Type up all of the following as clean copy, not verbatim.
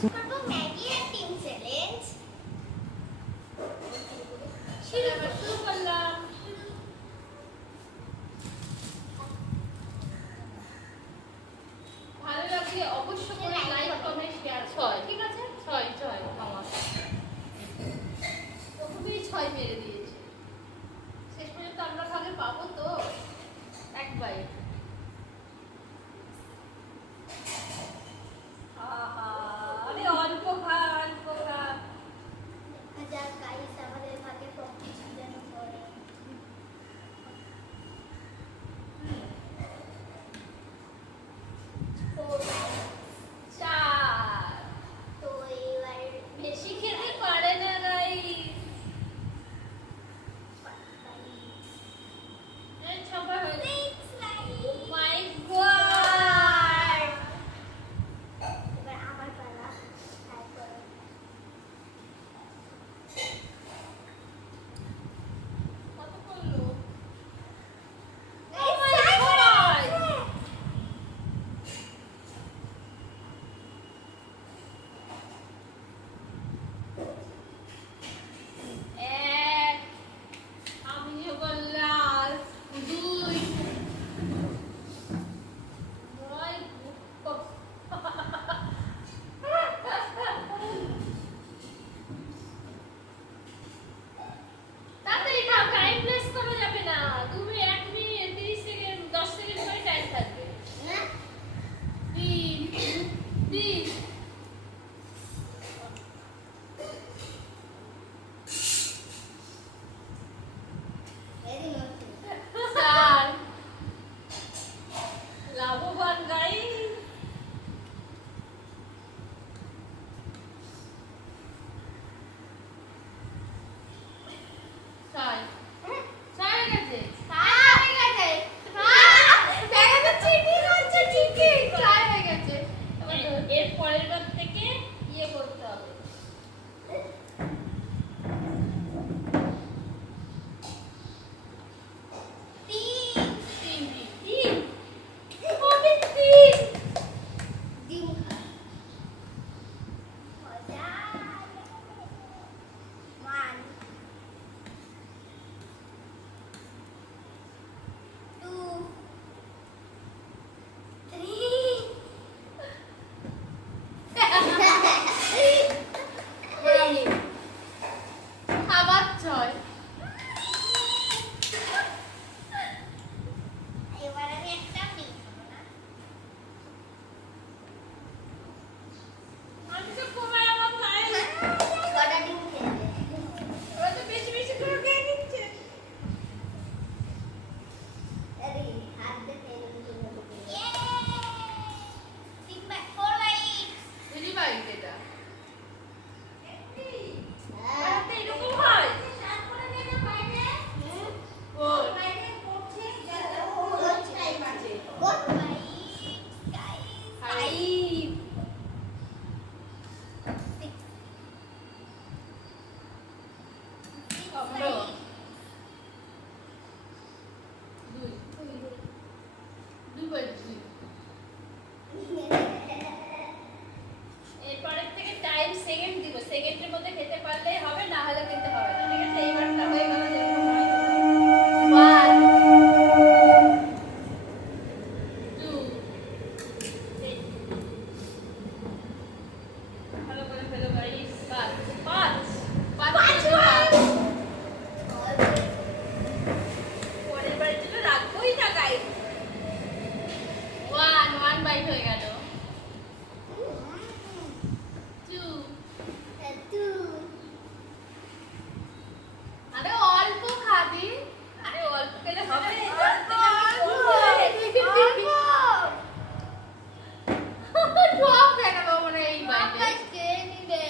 করবো ম্যাগি আর team challenge. শুরু করলাম। ভালো লাগলে অবশ্য করে লাইক কমেন্ট শেয়ার করো। ঠিক আছে? 6 আমার। ওকে 6 মেরে দিয়েছে। শেষ পর্যন্ত আমরা ভাগে পাবো তো এক বাইট। আরে অল্প খা, অল্প খা। হাজার গাইস আমাদের ভাগে প্রকৃতি যেন পড়ে। তো এবার বেশি খেতে পারে না গাইস। সবার হয়েছে। Oh my God! এবার আমার পালা। তারপর কত করলো? Oh my God! এক, আমিও বললাম 2 My God! তাড়াতাড়ি খাও, টাইম ওয়েস্ট করা যাবে না। তুমি 1 মিনিট 30 সেকেন্ড 10 সেকেন্ড করে টাইম থাকবে। হ্যাঁ 3 ভেরি নট 4 লাভবান গাইস। ছয় ছয় হয়ে গেছে। হয়ে গেছে দেখা তো চিটিং হচ্ছে চিটিং ছয় হয়ে গেছে। এর পরের বার থেকে ইয়ে করতে হবে। তিন তিন কবে তিন ডিম খা মজা 1 2 3 আবার ছয়। এবার আমি একটা ডিম খাবো না আমি তো কমায় আমার নাই। কটা ডিম খেয়ে ওরা তো বেশি বেশি করে খেয়ে নিচ্ছে। আরে হাত দিয়ে খেয়ে নেবো ইয়ে 4 বাইট দিদি বাইক এটা। হ্যাঁ আরে এরকম হয়। তারপরে মেরে বাইরে গোল। বাইরে পড়ছে গোল টাইম আছে গোল বাইট গাইস 5 আমরা 2 বাইক 2। এরপরের থেকে টাইম সেকেন্ড দিব। সেকেন্ডের মধ্যে খেতে পারলেই হবে, না হলে খেতে হবে না। ঠিক আছে? এইবারটা হয়ে গেল। 1 2 ভালো করে ফেলো গাইস। 5 পরের বারের জন্য রাখবোই না গাইস। 1 বাইট হয়ে গেল। 2 আরে অল্প খাবি। আরে অল্প খেলে হবে। টপ দেখাবো মনে হয় এই বাইটে। খেয়ে নিবে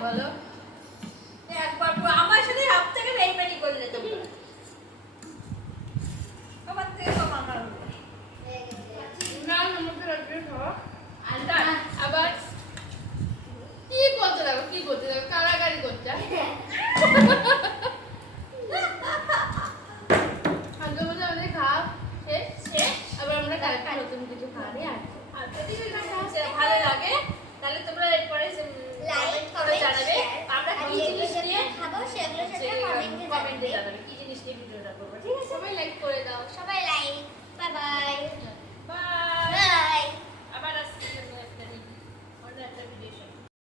বলো